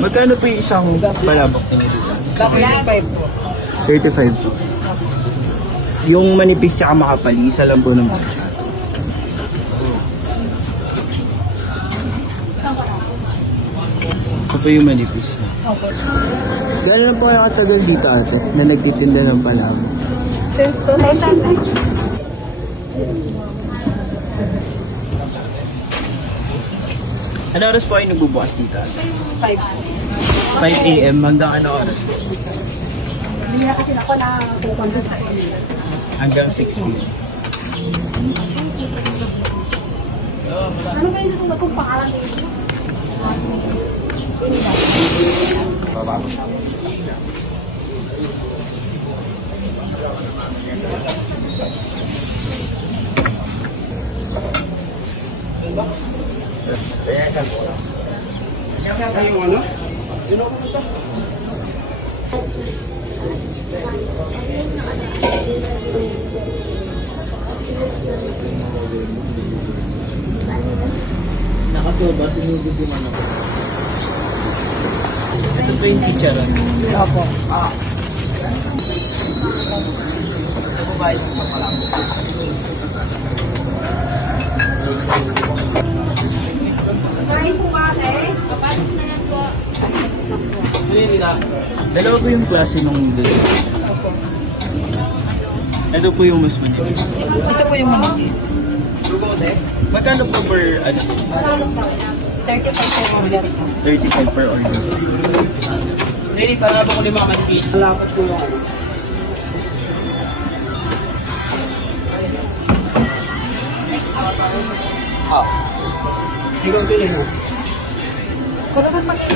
Magkano po yung isang palabok niyo dito? 35 po. 35 po. Yung manipis tsaka makapal, isa lang po naman siya. Ito po yung manipis niya. Opo. Gano'n lang po kayo katagal dito ate na nagtitinda ng palabok? Since 2009. Ano oras po kayo nagbubukas dito ate? 5. 5 a.m. hanggang ano oras po? Hindi na kasi ako na pupunta sa inyo. Hanggang 6 p.m. Ano ba yung kung pangalan nito? Nakatuba, tinugod yung ano. Ito po yung chicharon. Opo. Sorry po ate. Dalawa po yung klase nung dito. Ito po yung mas manipis. Ito po yung manipis. Magkano po per ano? 35 po order. 35 per order. Really, para ba ko lima manipis? Salamat po yan. Ikaw pili mo. Kung naman mag-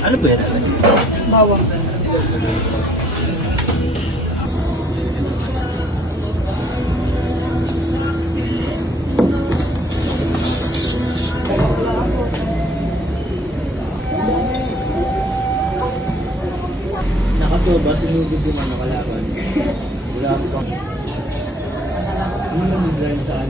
Ano ba yan? bawang. Nakatuba, tinugod yung ano kalaban. Wala ko pa. Ano yung blind saan?